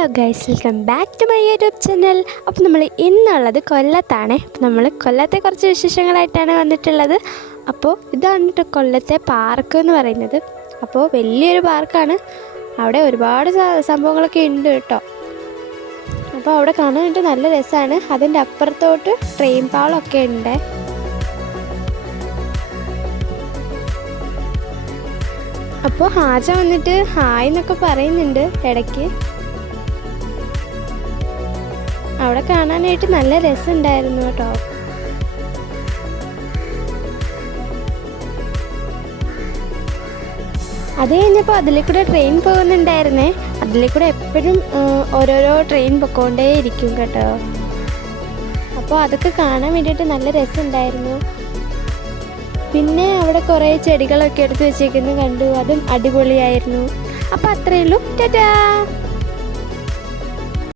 Hello guys, welcome back to my YouTube channel. അപ്പോൾ നമ്മൾ ഇന്നുള്ളത് കൊല്ലത്താണ്. നമ്മൾ കൊല്ലത്തെ കുറച്ച് വിശേഷങ്ങളായിട്ടാണ് വന്നിട്ടുള്ളത്. അപ്പോൾ ഇതാണ് കേട്ടോ കൊല്ലത്തെ പാർക്ക് എന്ന് പറയുന്നത്. അപ്പോൾ വലിയൊരു പാർക്കാണ്. അവിടെ ഒരുപാട് സംഭവങ്ങളൊക്കെ ഉണ്ട് കേട്ടോ. അപ്പോൾ അവിടെ കാണാനായിട്ട് നല്ല രസമാണ്. അതിൻ്റെ അപ്പുറത്തോട്ട് ട്രെയിൻ പാളമൊക്കെ ഉണ്ട്. അപ്പോൾ ഹാജ വന്നിട്ട് ഹായ് എന്നൊക്കെ പറയുന്നുണ്ട് ഇടയ്ക്ക്. അവിടെ കാണാനായിട്ട് നല്ല രസമുണ്ടായിരുന്നു കേട്ടോ. അത് കഴിഞ്ഞപ്പോൾ അതിലേ കൂടെ ട്രെയിൻ പോകുന്നുണ്ടായിരുന്നേ. അതിലേ കൂടെ എപ്പോഴും ഓരോരോ ട്രെയിൻ പൊക്കോണ്ടേ ഇരിക്കും കേട്ടോ. അപ്പോൾ അതൊക്കെ കാണാൻ വേണ്ടിയിട്ട് നല്ല രസമുണ്ടായിരുന്നു. പിന്നെ അവിടെ കുറേ ചെടികളൊക്കെ എടുത്ത് വെച്ചേക്കുന്നത് കണ്ടു. അതും അടിപൊളിയായിരുന്നു. അപ്പോൾ അത്രയേ ഉള്ളൂ. ടാറ്റാ.